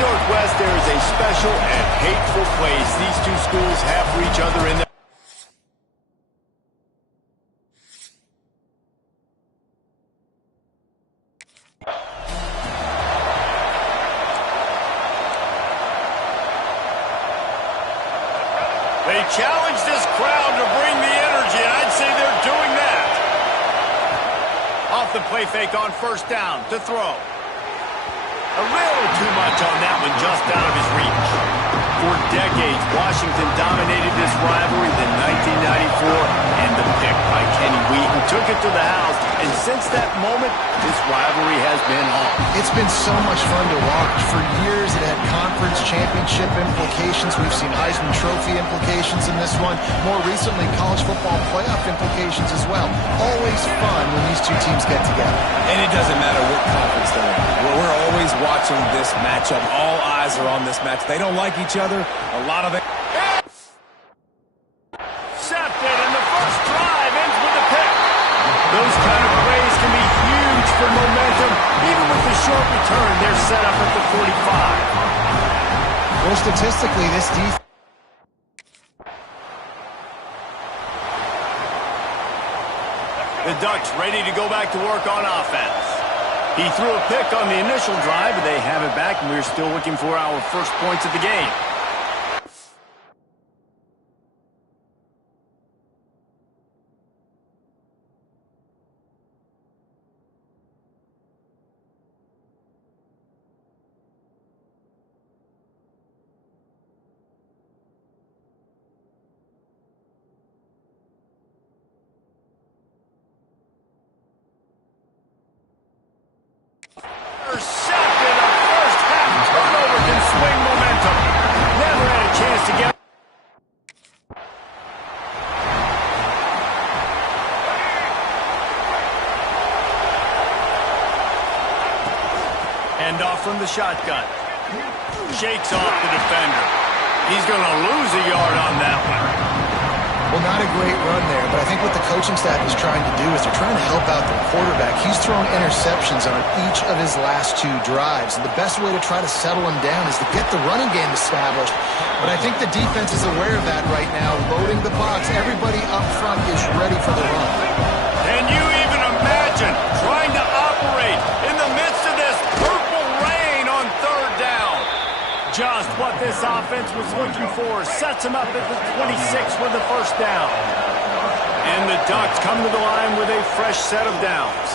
Northwest, there is a special and hateful place these two schools have for each other in their... They challenge this crowd to bring the energy, and I'd say they're doing that. Off the play fake on first down to throw. A little too much on that one, just out of his reach. For decades, Washington dominated this rivalry. Then 1994, and the pick by Kenny Wheaton took it to the house. And since that moment, this rivalry has been on. It's been so much fun to watch. For years, it had conference championship implications. We've seen Heisman Trophy implications in this one. More recently, college football playoff implications as well. Always fun when these two teams get together. And it doesn't matter what conference they're in. We're always watching this matchup. All eyes are on this match. They don't like each other. A lot of it. Intercepted, and the first drive ends with a pick. Those kind of plays can be huge for momentum. Even with the short return, they're set up at the 45. Well, statistically, this defense... The Ducks ready to go back to work on offense. He threw a pick on the initial drive, but they have it back, and we're still looking for our first points of the game. Intercepted. A first half turnover can swing momentum. Never had a chance to get. Hand off from the shotgun. Shakes off the defender. He's going to lose a yard on that one. Well, not a great run there, but I think what the coaching staff is trying to do is they're trying to help out their quarterback. He's thrown interceptions on each of his last 2 drives, and the best way to try to settle him down is to get the running game established. But I think the defense is aware of that right now, loading the box. Everybody up front is ready for the run. Can you even imagine trying to operate in the midst of this purple rain on 3rd down? Just what this offense was looking for. Sets him up at the 26 with the first down. And the Ducks come to the line with a fresh set of downs.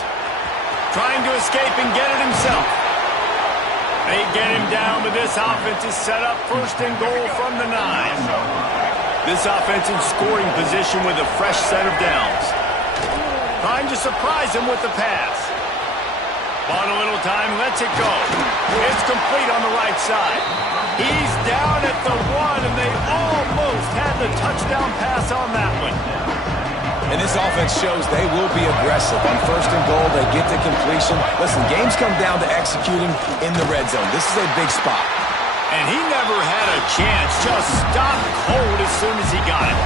Trying to escape and get it himself. They get him down, but this offense is set up 1st and goal from the 9. This offense in scoring position with a fresh set of downs. Trying to surprise him with the pass. Bought a little time, lets it go. It's complete on the right side. He's down at the 1, and they almost had the touchdown pass on that one. And this offense shows they will be aggressive. On 1st and goal, they get to completion. Listen, games come down to executing in the red zone. This is a big spot. And he never had a chance. Just stopped cold as soon as he got it.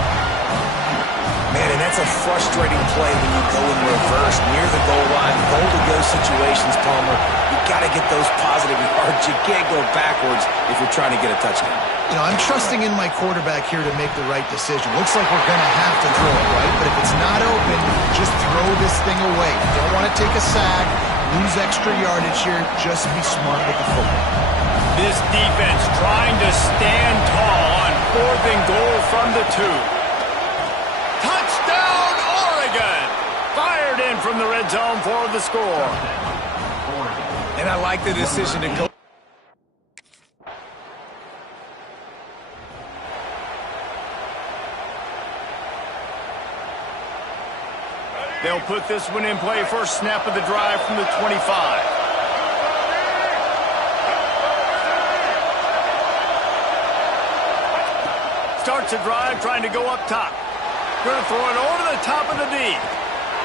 Man, and that's a frustrating play when you go in reverse near the goal line. Goal-to-go situations, Palmer. You got to get those positive yards. You can't go backwards if you're trying to get a touchdown. You know, I'm trusting in my quarterback here to make the right decision. Looks like we're going to have to throw it, right? But if it's not open, just throw this thing away. You don't want to take a sack, lose extra yardage here. Just be smart with the football. This defense trying to stand tall on 4th and goal from the 2. Touchdown, Oregon! Fired in from the red zone for the score. And I like the decision to go. They'll put this one in play. First snap of the drive from the 25. Starts a drive trying to go up top. Going to throw it over the top of the D.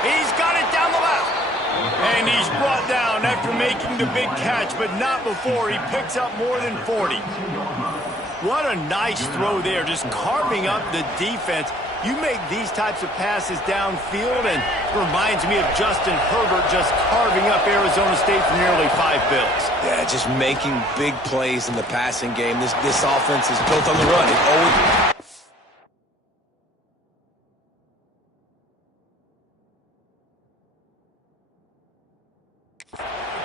He's got it down the left. And he's brought down after making the big catch, but not before he picks up more than 40. What a nice throw there, just carving up the defense. You make these types of passes downfield, and it reminds me of Justin Herbert just carving up Arizona State for nearly 5 bills. Yeah, just making big plays in the passing game. This offense is built on the run. It always...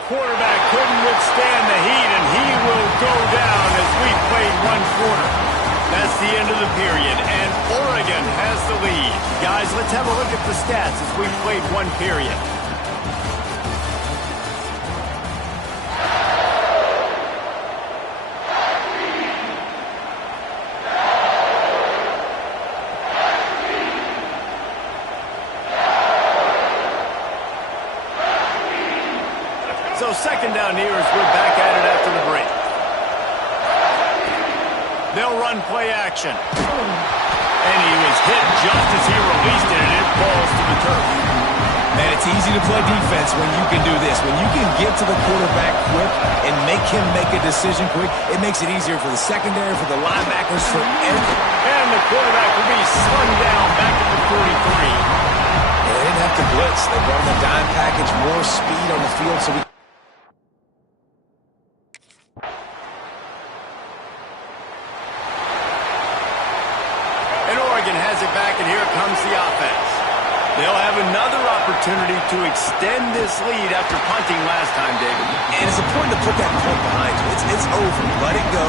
Quarterback couldn't withstand the heat, and he will go down as we played 1 quarter. That's the end of the period, and Oregon has the lead. Guys, let's have a look at the stats as we played 1 period. So 2nd down here as we're back at it after the break. They'll run play action. And he was hit just as he released it, and it falls to the turf. Man, it's easy to play defense when you can do this. When you can get to the quarterback quick and make him make a decision quick, it makes it easier for the secondary, for the linebackers, for everyone. And the quarterback will be slung down back at the 43. They didn't have to blitz. They brought in the dime package, more speed on the field, so we... And Oregon has it back, and here comes the offense. They'll have another opportunity to extend this lead after punting last time, David. And it's important to put that punt behind you. It's over. Let it go.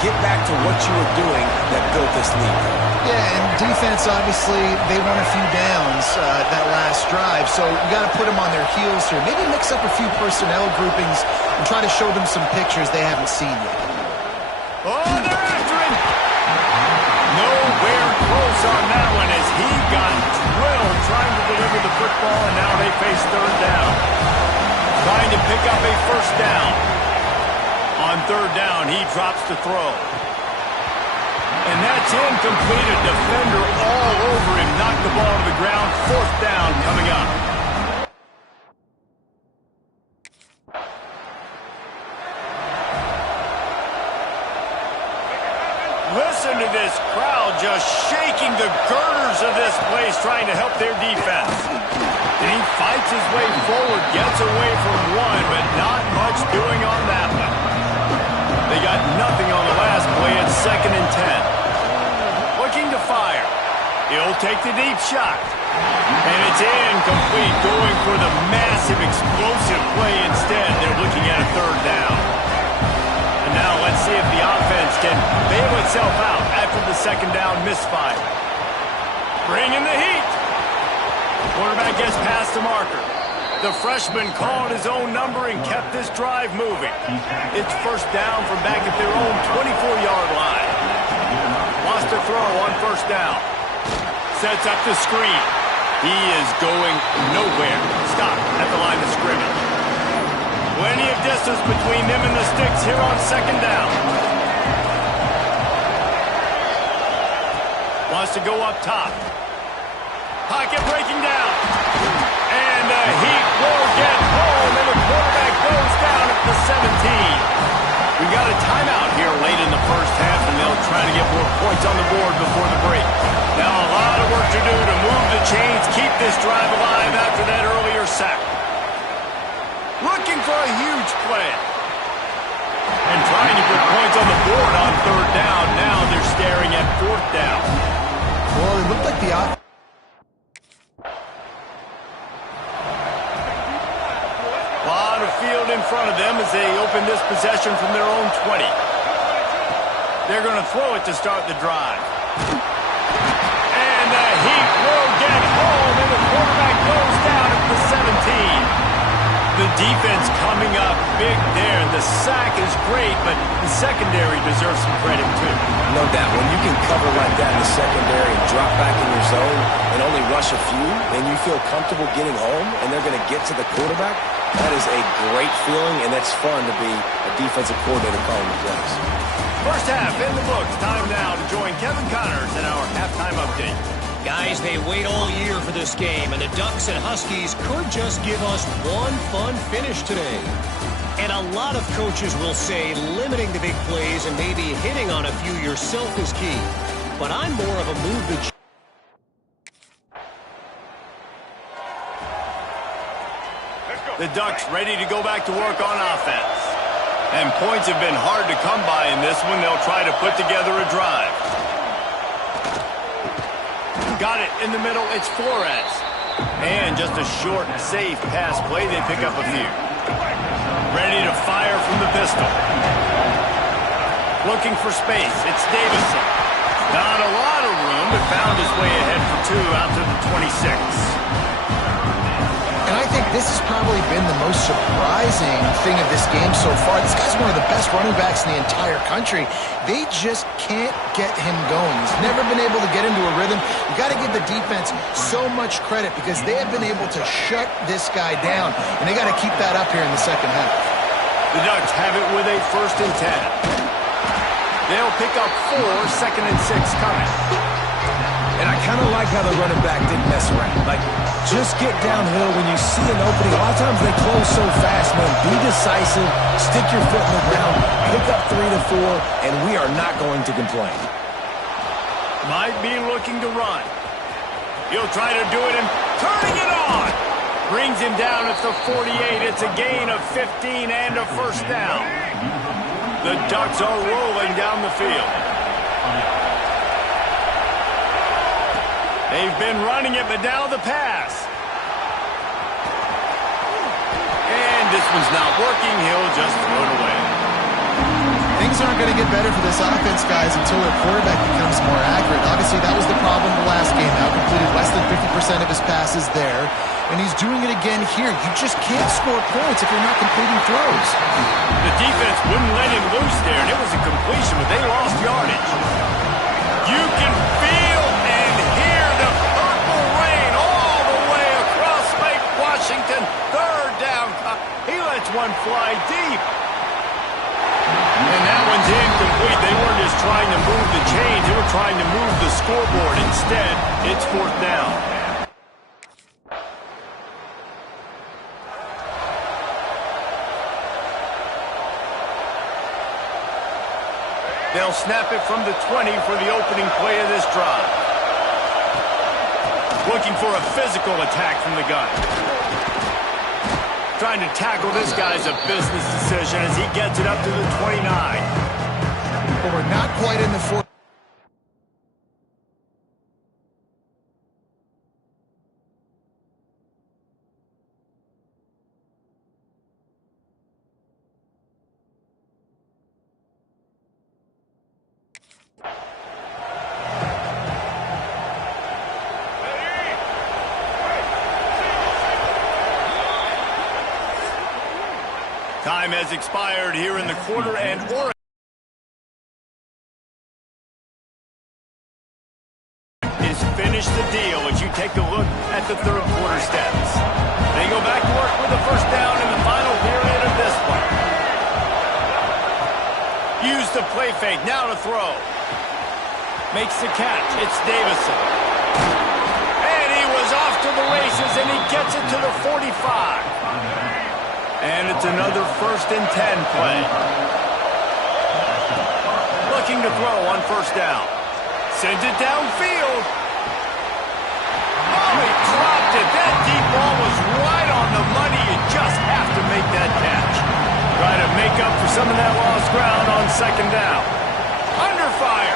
Get back to what you were doing that built this lead. Yeah, and defense, obviously, they won a few downs that last drive, so you got to put them on their heels here. Maybe mix up a few personnel groupings and try to show them some pictures they haven't seen yet. Oh, they're after him! Nowhere close on that one as he got drilled trying to deliver the football, and now they face third down. Trying to pick up a first down. On third down, he drops the throw. And that's incomplete. A defender all over him. Knocked the ball to the ground. Fourth down coming up. Listen to this crowd just shaking the girders of this place trying to help their defense. And he fights his way forward, gets away from one, but not much doing on that one. They got nothing on the last play. It's 2nd and 10. Looking to fire. He'll take the deep shot. And it's incomplete, going for the massive, explosive play instead. They're looking at a third down. And now let's see if the offense can bail itself out after the second down misfire. Bringing the heat. Quarterback gets past the marker. The freshman called his own number and kept this drive moving. It's first down from back at their own 24-yard line. Wants to throw on first down. Sets up the screen. He is going nowhere. Stop at the line of scrimmage. Plenty of distance between them and the sticks here on second down. Wants to go up top. Pocket breaking down. And the heat will get home, and the quarterback goes down at the 17. We got a timeout here late in the first half, and they'll try to get more points on the board before the break. Now a lot of work to do to move the chains, keep this drive alive after that earlier sack. Looking for a huge play. And trying to put points on the board on third down. Now they're staring at fourth down. Well, it looked like the Lot of field in front of them as they open this possession from their own 20. They're going to throw it to start the drive. And the heat will get home, and the quarterback goes down at the 17. The defense coming up big there. The sack is great, but the secondary deserves some credit too. No doubt. When you can cover like that in the secondary and drop back in your zone and only rush a few, and you feel comfortable getting home, and they're going to get to the quarterback, that is a great feeling, and that's fun to be a defensive coordinator calling the plays. First half in the books. Time now to join Kevin Connors in our halftime update. Guys, they wait all year for this game, and the Ducks and Huskies could just give us one fun finish today. And a lot of coaches will say limiting the big plays and maybe hitting on a few yourself is key. But I'm more of a move the... The Ducks ready to go back to work on offense. And points have been hard to come by in this one. They'll try to put together a drive. Got it in the middle. It's Flores. And just a short, safe pass play. They pick up a few. Ready to fire from the pistol. Looking for space. It's Davison. Not a lot of room, but found his way ahead for two out to the 26. And I think this has probably been the most surprising thing of this game so far. This guy's one of the best running backs in the entire country. They just can't get him going. He's never been able to get into a rhythm. You got to give the defense so much credit because they have been able to shut this guy down, and they got to keep that up here in the second half. The Ducks have it with a 1st and 10. They'll pick up 4, 2nd and 6 coming. And I kind of like how the running back didn't mess around. Like, just get downhill when you see an opening. A lot of times they close so fast, man. Be decisive, stick your foot in the ground, pick up 3 to 4, and we are not going to complain. Might be looking to run. He'll try to do it and turning it on. Brings him down at the 48. It's a gain of 15 and a first down. The Ducks are rolling down the field. They've been running it, but now the pass. And this one's not working. He'll just throw it away. Things aren't going to get better for this offense, guys, until their quarterback becomes more accurate. Obviously, that was the problem the last game. Now completed less than 50% of his passes there, and he's doing it again here. You just can't score points if you're not completing throws. The defense wouldn't let him loose there, and it was a completion, but they lost yardage. You can feel and hear the purple rain all the way across Lake Washington. Third down. He lets one fly deep. And that one's incomplete. They weren't just trying to move the chains. They were trying to move the scoreboard. Instead, it's fourth down. They'll snap it from the 20 for the opening play of this drive. Looking for a physical attack from the gun. Trying to tackle this guy's a business decision as he gets it up to the 29. But we're not quite in the fourth. Time has expired here in the quarter, and Oregon is finished the deal as you take a look at the third quarter stats. They go back to work with a first down in the final period of this one. Use the play fake, now to throw. Makes the catch, it's Davison. And he was off to the races, and he gets it to the 45. And it's another 1st and 10 play. Looking to throw on first down. Sends it downfield. Oh, he dropped it. That deep ball was right on the money. You just have to make that catch. Try to make up for some of that lost ground on second down. Under fire.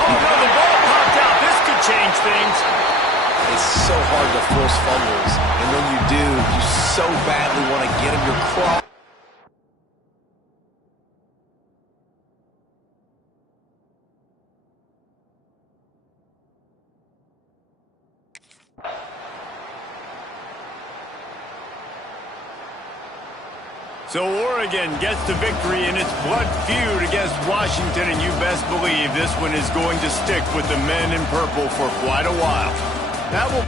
Oh, no, the ball popped out. This could change things. It's so hard to force fumbles, and when you do, you so badly want to get them your cross. So Oregon gets the victory in its blood feud against Washington, and you best believe this one is going to stick with the men in purple for quite a while. That will...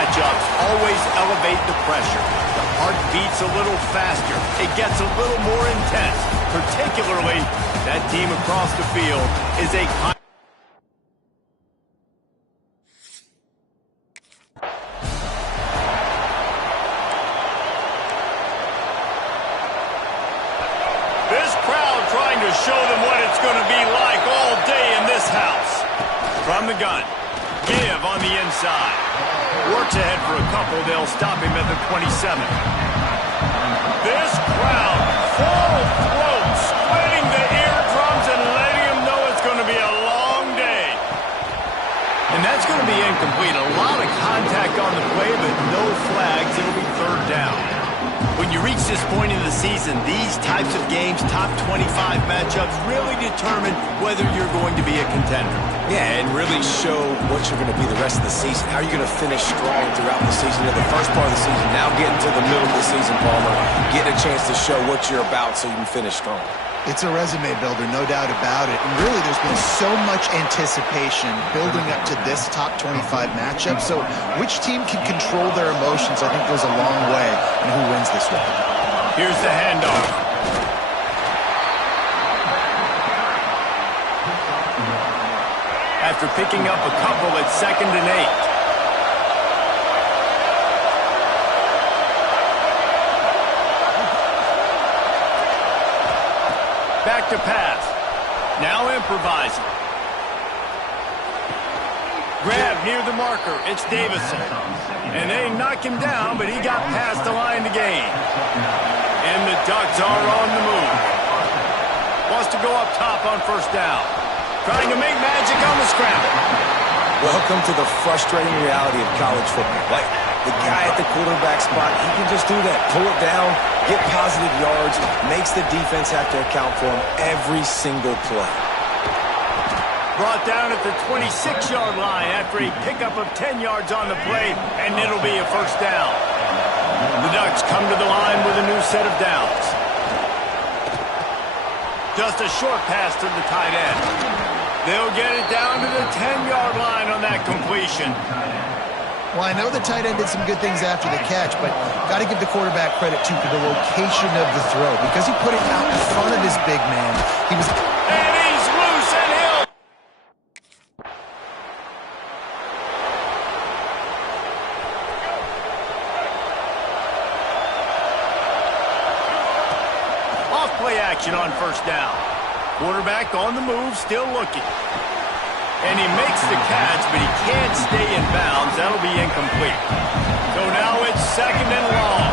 matchups always elevate the pressure. The heart beats a little faster. It gets a little more intense. Particularly, that team across the field is a... This crowd trying to show them what it's going to be like all day in this house. From the gun. Give on the inside. Works ahead for a couple. They'll stop him at the 27. This crowd, full throat, splitting the eardrums and letting him know it's going to be a long day. And that's going to be incomplete. A lot of contact on the play, but no flags. It'll be third down. When you reach this point in the season, these types of games, top 25 matchups, really determine whether you're going to be a contender. Yeah, and really show what you're going to be the rest of the season. How are you going to finish strong throughout the season? In the first part of the season, now getting to the middle of the season, Palmer, getting a chance to show what you're about so you can finish strong. It's a resume builder, no doubt about it. And really, there's been so much anticipation building up to this top 25 matchup. So which team can control their emotions, I think, goes a long way in who wins this one. Here's the handoff. After picking up a couple at 2nd and 8. Back to pass. Now improvising. Grab near the marker. It's Davison. And they knock him down, but he got past the line to gain. And the Ducks are on the move. Wants to go up top on first down. Trying to make magic on the scramble. Welcome to the frustrating reality of college football. Like, the guy at the quarterback spot, he can just do that. Pull it down, get positive yards, makes the defense have to account for him every single play. Brought down at the 26-yard line after a pickup of 10 yards on the play, and it'll be a first down. The Ducks come to the line with a new set of downs. Just a short pass to the tight end. They'll get it down to the 10-yard line on that completion. Well, I know the tight end did some good things after the catch, but got to give the quarterback credit, too, for the location of the throw. Because he put it out in front of his big man. He was... And he's loose and he'll... Off-play action on first down. Quarterback on the move, still looking. And he makes the catch, but he can't stay in bounds. That'll be incomplete. So now it's 2nd and long.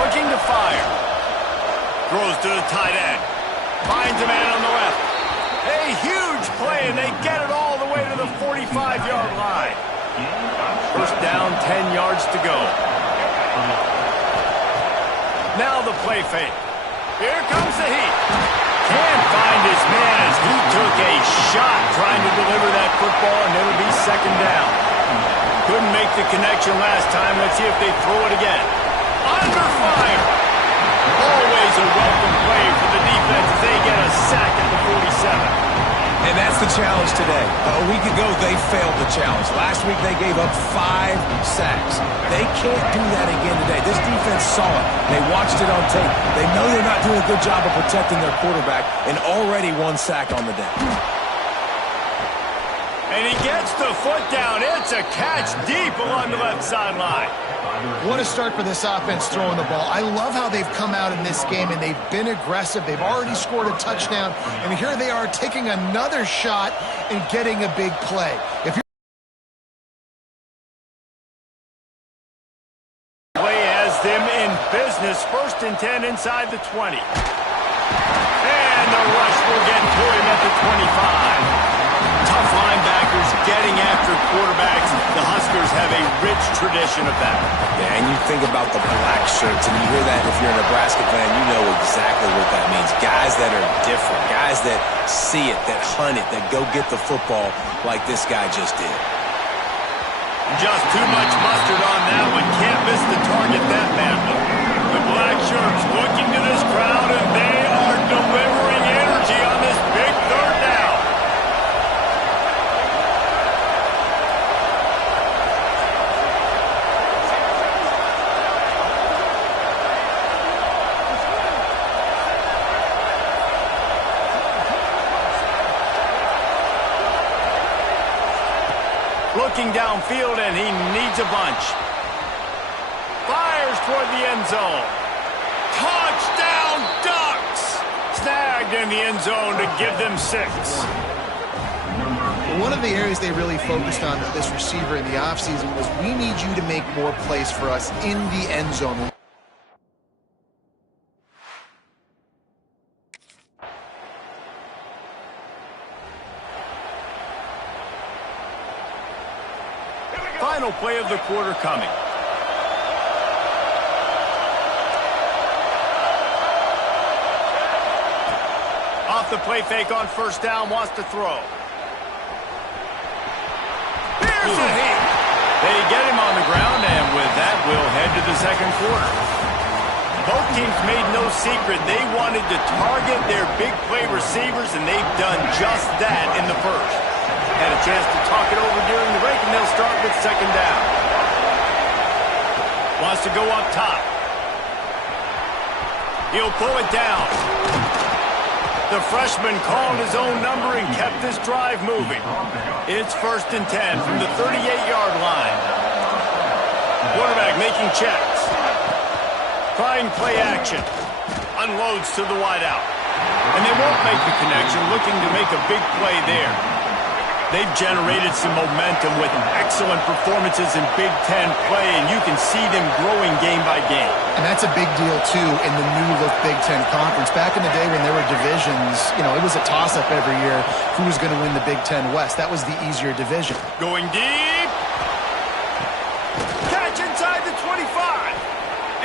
Looking to fire. Throws to the tight end. Finds a man on the left. A huge play, and they get it all the way to the 45-yard line. First down, 10 yards to go. Now the play fake. Here comes the heat. Can't find his man as he took a shot trying to deliver that football, and it'll be 2nd down. Couldn't make the connection last time. Let's see if they throw it again. Under fire. Always a welcome play for the defense as they get a sack at the 47. And that's the challenge today. A week ago, they failed the challenge. Last week, they gave up 5 sacks. They can't do that again today. This defense saw it. They watched it on tape. They know they're not doing a good job of protecting their quarterback, and already 1 sack on the day. And he gets the foot down. It's a catch deep along the left sideline. What a start for this offense throwing the ball. I love how they've come out in this game, and they've been aggressive. They've already scored a touchdown, and here they are taking another shot and getting a big play. If you're Play has them in business. 1st and 10 inside the 20. And the rush will get to him at the 25. Tough linebackers getting after quarterbacks. The Huskers have a rich tradition of that. Yeah, and you think about the black shirts, and you hear that if you're a Nebraska fan, you know exactly what that means. Guys that are different, guys that see it, that hunt it, that go get the football like this guy just did. Just too much mustard on that one. Can't miss the target that badly. The black shirts looking to this crowd, and they are delivering energy on this big third down. Looking downfield, and he needs a bunch. Fires toward the end zone. Touchdown, Ducks! Snagged in the end zone to give them 6. One of the areas they really focused on with this receiver in the offseason was, we need you to make more plays for us in the end zone. Final play of the quarter coming. Off the play fake on first down, wants to throw. Here's a heat. They get him on the ground, and with that, we'll head to the second quarter. Both teams made no secret they wanted to target their big play receivers, and they've done just that in the first. Had a chance to talk it over during the break, and they'll start with second down. Wants to go up top. He'll pull it down. The freshman called his own number and kept this drive moving. It's 1st and 10 from the 38-yard line. Quarterback making checks. Trying play action. Unloads to the wideout. And they won't make the connection, looking to make a big play there. They've generated some momentum with excellent performances in Big Ten play, and you can see them growing game by game. And that's a big deal, too, in the new-look Big Ten Conference. Back in the day when there were divisions, you know, it was a toss-up every year who was going to win the Big Ten West. That was the easier division. Going deep. Catch inside the 25.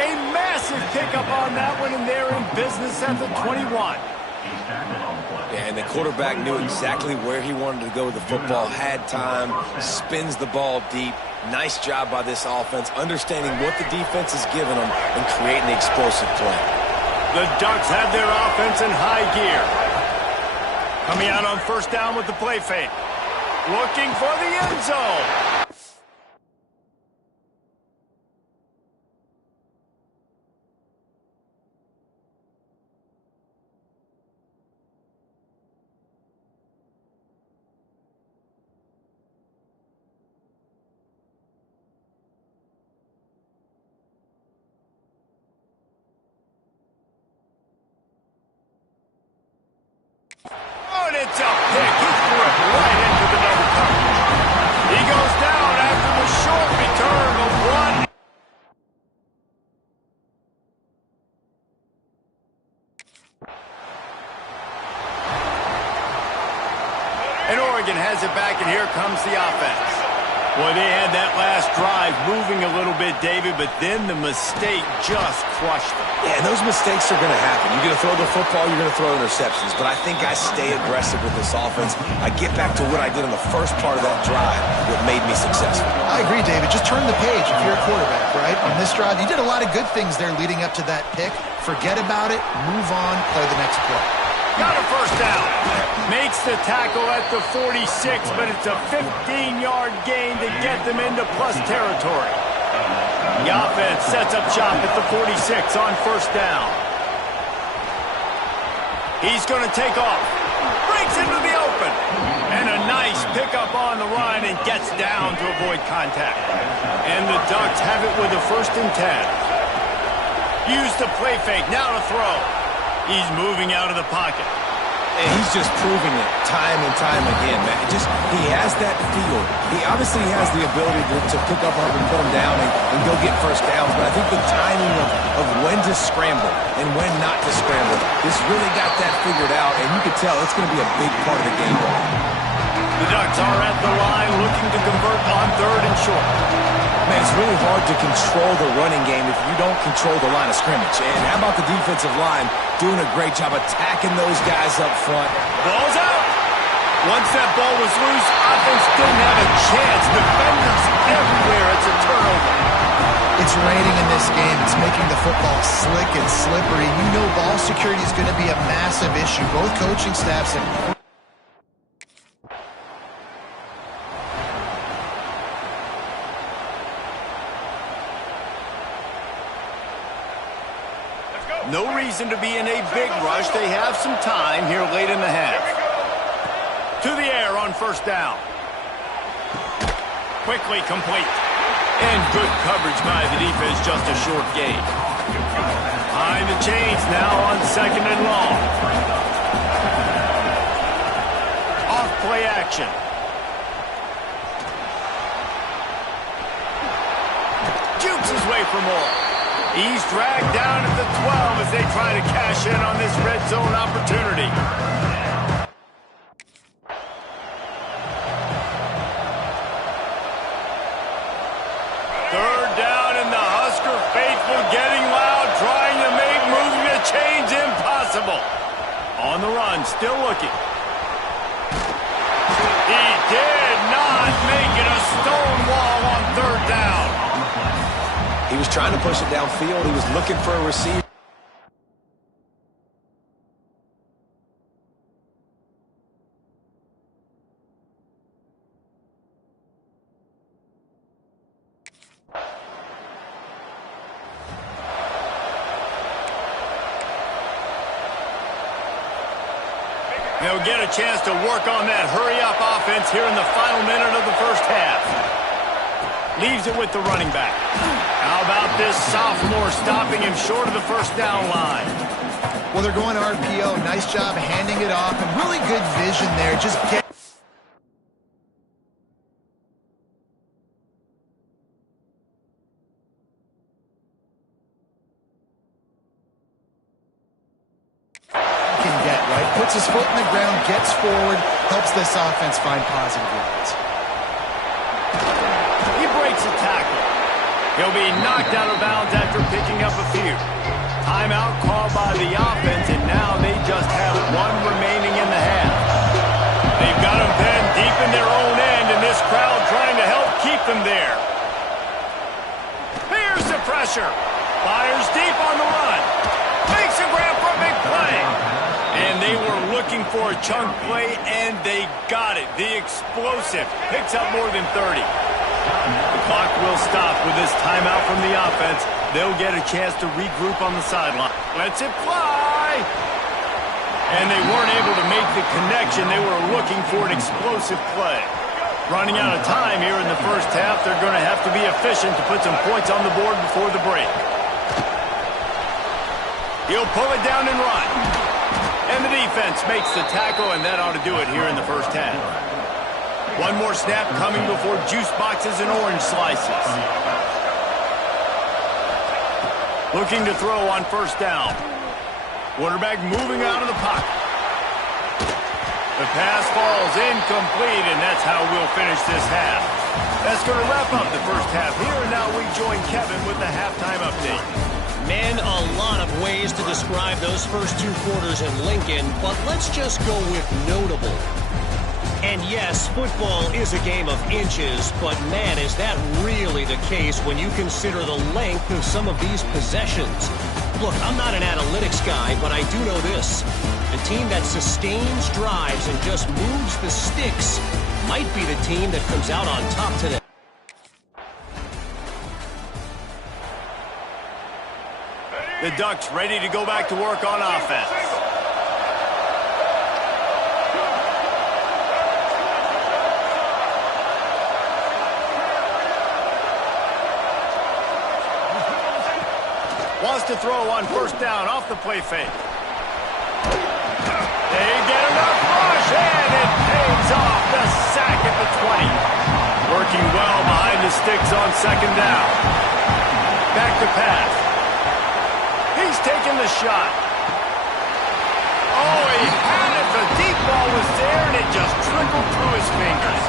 A massive pickup on that one, and they're in business at the 21. Yeah, and the quarterback knew exactly where he wanted to go with the football, had time, spins the ball deep. Nice job by this offense, understanding what the defense is giving them and creating the explosive play. The Ducks have their offense in high gear. Coming out on first down with the play fake. Looking for the end zone. It's a pick. He threw it right into the double coverage. He goes down after the short return of 1. And Oregon has it back, and here comes the offense. Boy, they had that last drive moving a little bit, David, but then the mistake just crushed them. Yeah, and those mistakes are going to happen. You're going to throw the football, you're going to throw interceptions. But I think I stay aggressive with this offense. I get back to what I did in the first part of that drive, what made me successful. I agree, David. Just turn the page if you're a quarterback, right? On this drive, you did a lot of good things there leading up to that pick. Forget about it, move on, play the next play. Got a first down. Makes the tackle at the 46, but it's a 15-yard gain to get them into plus territory. The offense sets up shop at the 46 on first down. He's going to take off. Breaks into the open. And a nice pickup on the run and gets down to avoid contact. And the Ducks have it with a 1st and 10. Use the play fake. Now to throw. He's moving out of the pocket. And he's just proving it time and time again, man. He has that feel. He obviously has the ability to pick up and put him down and go get first downs, but I think the timing of when to scramble and when not to scramble, he's really got that figured out, and you can tell it's going to be a big part of the game. The Ducks are at the line looking to convert on 3rd and short. Man, it's really hard to control the running game if you don't control the line of scrimmage. And how about the defensive line doing a great job attacking those guys up front? Ball's out. Once that ball was loose, offense didn't have a chance. Defenders everywhere. It's a turnover. It's raining in this game. It's making the football slick and slippery. You know ball security is going to be a massive issue. Both coaching staffs and no reason to be in a big rush. They have some time here late in the half. To the air on first down. quickly complete. And good coverage by the defense, just a short gain. Behind the chains now on 2nd and long. Off play action. Jukes his way for more. He's dragged down at the 12 as they try to cash in on this red zone opportunity. Third down and the Husker faithful getting loud, trying to make moving the chains impossible. On the run, still looking. He did not make it a stone wall on 3rd down. He was trying to push it downfield. He was looking for a receiver. They'll get a chance to work on that hurry-up offense here in the final minute of the first half. Leaves it with the running back. How about this sophomore stopping him short of the first down line? Well, they're going RPO. Nice job handing it off, and really good vision there. Just get... puts his foot in the ground, gets forward, helps this offense find positive yards. He breaks a tackle. He'll be knocked out of bounds after picking up a few. Timeout called by the offense, and now they just have one remaining in the half. They've got them pinned deep in their own end, and this crowd trying to help keep them there. Here's the pressure. Fires deep on the run. Makes a grab for a big play. And they were looking for a chunk play, and they got it. The explosive picks up more than 30. The clock will stop with this timeout from the offense. They'll get a chance to regroup on the sideline. Lets it fly. And they weren't able to make the connection. They were looking for an explosive play. Running out of time here in the first half. They're going to have to be efficient to put some points on the board before the break. He'll pull it down and run. And the defense makes the tackle, and that ought to do it here in the first half. One more snap coming before juice boxes and orange slices. Looking to throw on first down. Quarterback moving out of the pocket. The pass falls incomplete, and that's how we'll finish this half. That's going to wrap up the first half here, and now we join Kevin with the halftime update. Man, a lot of ways to describe those first 2 quarters in Lincoln, but let's just go with notable. And yes, football is a game of inches, but man, is that really the case when you consider the length of some of these possessions. Look, I'm not an analytics guy, but I do know this. The team that sustains drives and just moves the sticks might be the team that comes out on top today. The Ducks ready to go back to work on offense. Wants to throw on first down off the play fake. They get enough rush, and it pays off. The sack at the 20. Working well behind the sticks on second down. Back to pass. He's taking the shot. Oh, he had it. The deep ball was there, and it just trickled through his fingers.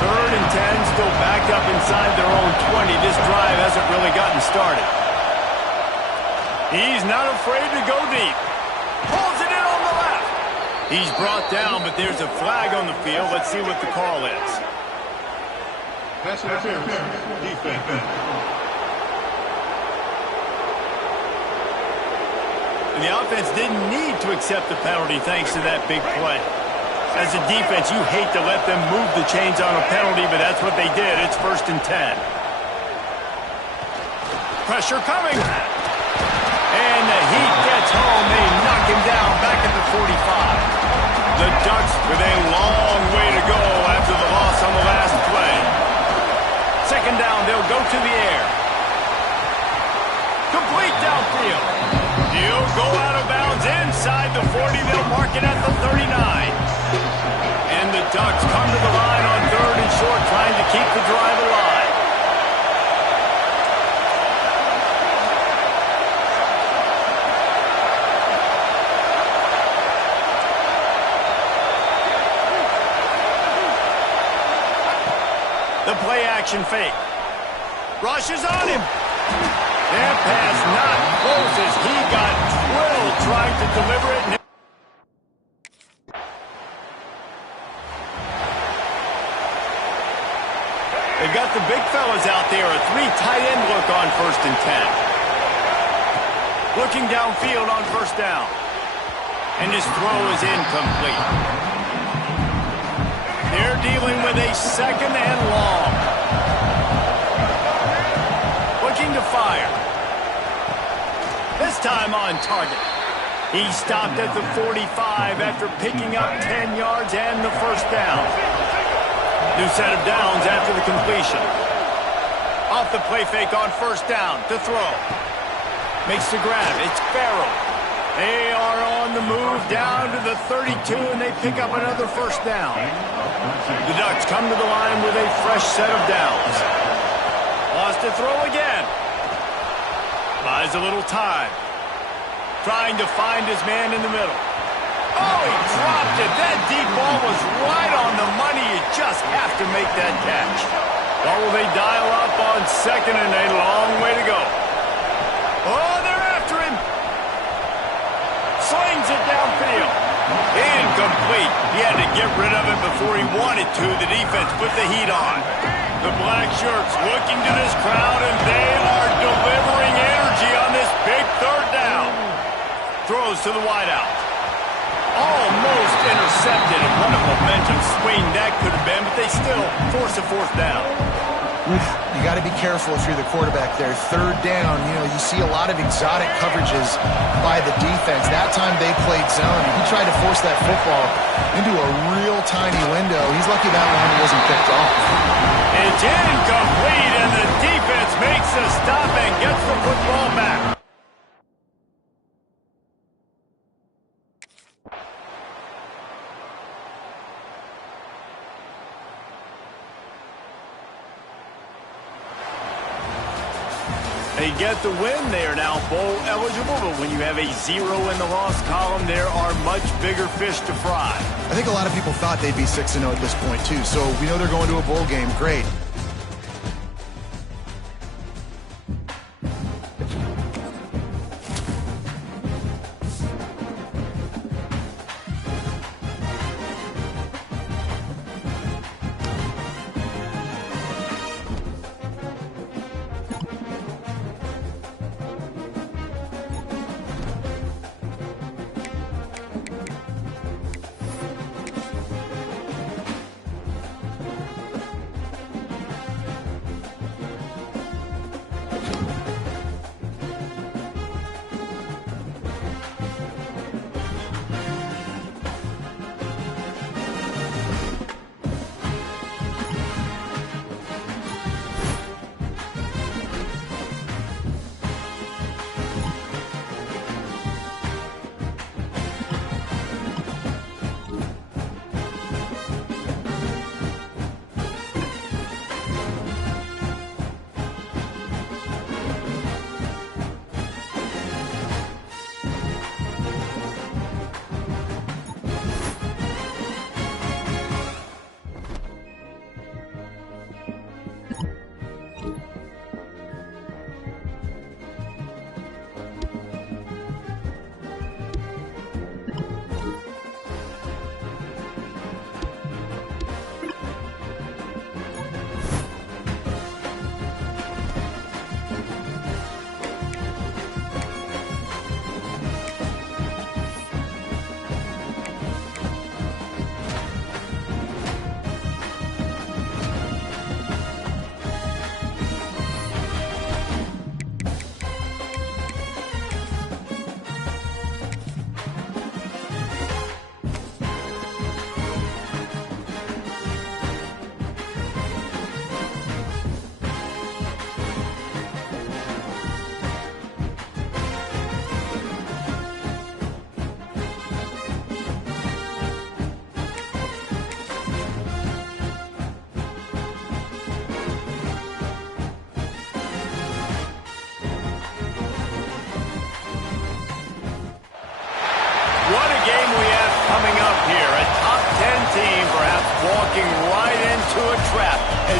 3rd and 10, still backed up inside their own 20. This drive hasn't really gotten started. He's not afraid to go deep. Pulls it in on the left. He's brought down, but there's a flag on the field. Let's see what the call is. Pass interference. Defense. The offense didn't need to accept the penalty thanks to that big play. As a defense, you hate to let them move the chains on a penalty, but that's what they did. It's 1st and 10. Pressure coming. And the Heat gets home. They knock him down back at the 45. The Ducks with a long way to go after the loss on the last play. second down, they'll go to the air. Complete downfield. He'll go out of bounds inside the 40. They'll mark it at the 39. And the Ducks come to the line on 3rd and short, trying to keep the drive alive. The play action fake. Rushes on him. That pass not close as he got drilled trying to deliver it. They've got the big fellas out there. A 3 tight end look on 1st and 10. Looking downfield on 1st down. And his throw is incomplete. They're dealing with a 2nd and long. Looking to fire. This time on target. He stopped at the 45 after picking up 10 yards and the 1st down. New set of downs after the completion. Off the play fake on 1st down to throw. Makes the grab. It's Farrell. They are on the move down to the 32, and they pick up another 1st down. The Ducks come to the line with a fresh set of downs. Wants to throw again. Buys a little time. Trying to find his man in the middle. Oh, he dropped it. That deep ball was right on the money. You just have to make that catch. Or will they dial up on 2nd and a long way to go? Oh, they're after him. Slings it downfield. Incomplete. He had to get rid of it before he wanted to. The defense put the heat on. The black shirts looking to this crowd, and they are delivering energy on this big 3rd down. Throws to the wideout. Almost intercepted, and what a momentum swing that could have been, but they still force a 4th down. You got to be careful if you're the quarterback there. 3rd down, you see a lot of exotic coverages by the defense. That time they played zone. He tried to force that football into a real tiny window. He's lucky that one wasn't picked off. It's incomplete, and the defense makes a stop and gets the football back. They get the win. They are now bowl eligible, but when you have a 0 in the loss column, there are much bigger fish to fry. I think a lot of people thought they'd be 6-0 at this point, too, so we know they're going to a bowl game. Great.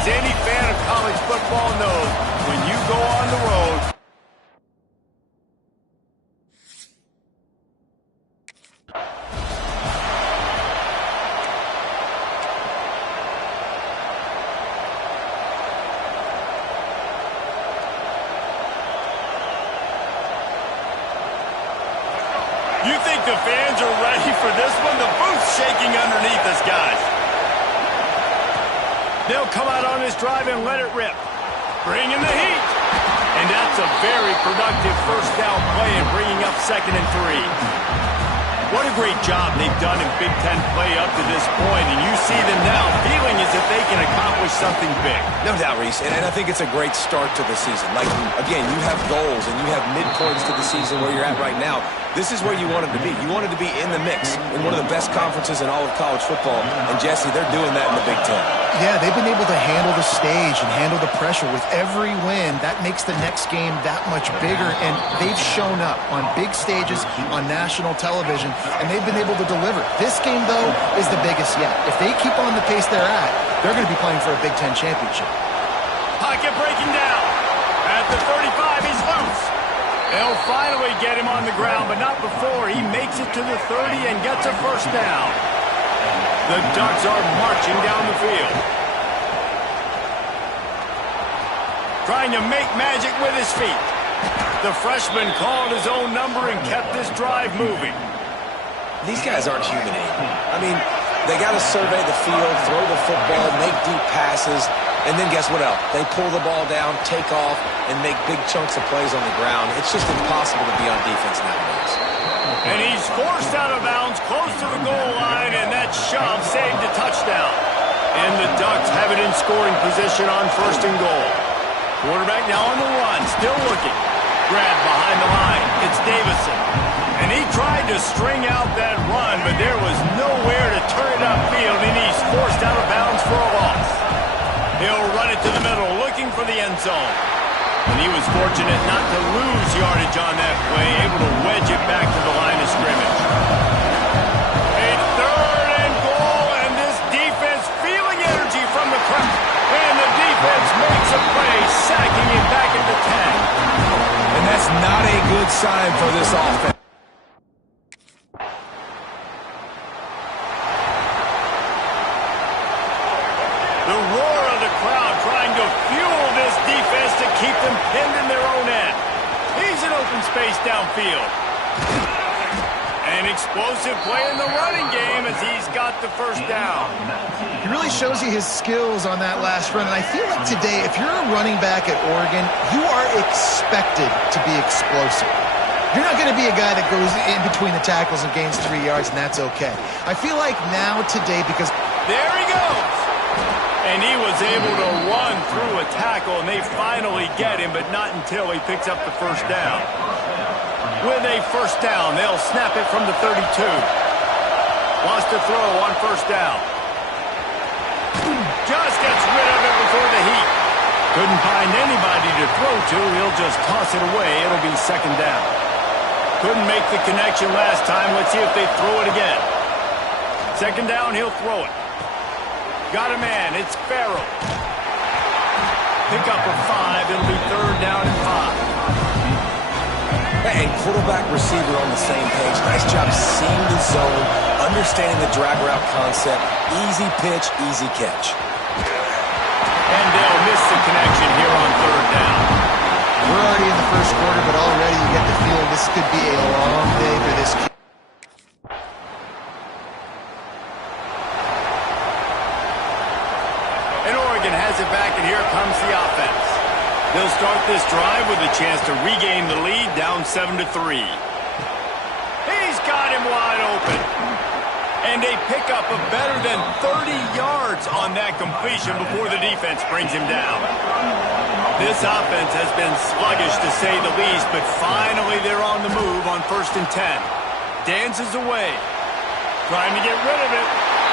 as any fan of college football knows, when you go on the road, you think the fans are ready for this one? The booth's shaking underneath us, guys. They'll come out on this drive and let it rip. Bring in the heat. And that's a very productive first down play and bringing up 2nd and 3. What a great job they've done in Big Ten play up to this point, and you see them now feeling as if they can accomplish something big. No doubt, Reese, and I think it's a great start to the season. Like, again, you have goals and you have midpoints to the season where you're at right now. This is where you wanted to be. You wanted to be in the mix in one of the best conferences in all of college football, and Jesse, they're doing that in the Big Ten. Yeah, they've been able to handle the stage and handle the pressure. With every win, that makes the next game that much bigger, and they've shown up on big stages on national television, and they've been able to deliver. This game, though, is the biggest yet. If they keep on the pace they're at, they're going to be playing for a Big Ten championship. Pocket breaking down. At the 35, he's loose. They'll finally get him on the ground, but not before he makes it to the 30 and gets a first down. The Ducks are marching down the field. Trying to make magic with his feet. The freshman called his own number and kept this drive moving. These guys aren't human anymore. I mean, they got to survey the field, throw the football, make deep passes, and then guess what else? They pull the ball down, take off, and make big chunks of plays on the ground. It's just impossible to be on defense nowadays. And he's forced out of bounds close to the goal line, and that shove saved a touchdown. And the Ducks have it in scoring position on 1st and goal. Quarterback now on the run, still looking. Grab behind the line. It's Davison. And he tried to string out that run, but there was nowhere to turn it upfield, and he's forced out of bounds for a loss. He'll run it to the middle, looking for the end zone. And he was fortunate not to lose yardage on that play, able to wedge it back to the line of scrimmage. A 3rd and goal, and this defense feeling energy from the crowd. And the defense makes a play, sacking him back at the 10. And that's not a good sign for this offense. The roar of the crowd trying to fuel this defense to keep them pinned in their own end. He's in open space downfield. An explosive play in the running game as he's got the first down. He really shows you his skills on that last run, and I feel like today, if you're a running back at Oregon, you are expected to be explosive. You're not going to be a guy that goes in between the tackles and gains 3 yards, and that's okay. I feel like now today, because there he goes. And he was able to run through a tackle, and they finally get him, but not until he picks up the first down. With a first down, they'll snap it from the 32. Wants to throw on first down. Just gets rid of it before the heat. Couldn't find anybody to throw to. He'll just toss it away. It'll be 2nd down. Couldn't make the connection last time. Let's see if they throw it again. 2nd down, he'll throw it. Got a man. It's Farrell. Pick up a 5. It'll be 3rd down and 5. Hey, quarterback, receiver on the same page. Nice job seeing the zone, understanding the drag route concept. Easy pitch, easy catch. And they'll miss the connection here on 3rd down. we're already in the first quarter, but already you get the feeling this could be a long day for this kid. And Oregon has it back, and here comes the offense. They'll start this drive with a chance to regain the lead, down 7-3. He's got him wide open. And they pick up a better than 30 yards on that completion before the defense brings him down. This offense has been sluggish, to say the least, but finally they're on the move on 1st and 10. Dances away. Trying to get rid of it.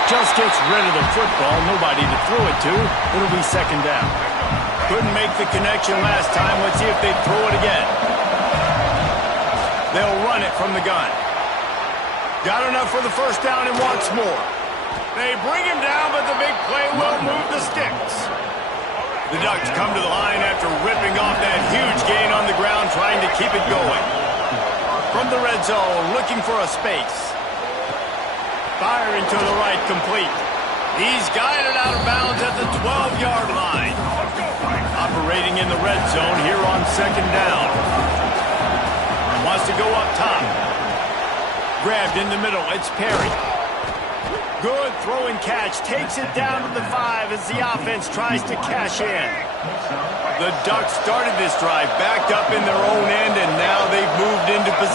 Just gets rid of the football. Nobody to throw it to. It'll be 2nd down. Couldn't make the connection last time. Let's see if they throw it again. They'll run it from the gun. Got enough for the first down and wants more. They bring him down, but the big play will move the sticks. The Ducks come to the line after ripping off that huge gain on the ground, trying to keep it going. From the red zone, looking for a space. Firing to the right, complete. He's guided out of bounds at the 12-yard line. Operating in the red zone here on second down. Wants to go up top. Grabbed in the middle. It's Perry. Good throw and catch. Takes it down to the 5 as the offense tries to cash in. The Ducks started this drive backed up in their own end, and now they've moved into position.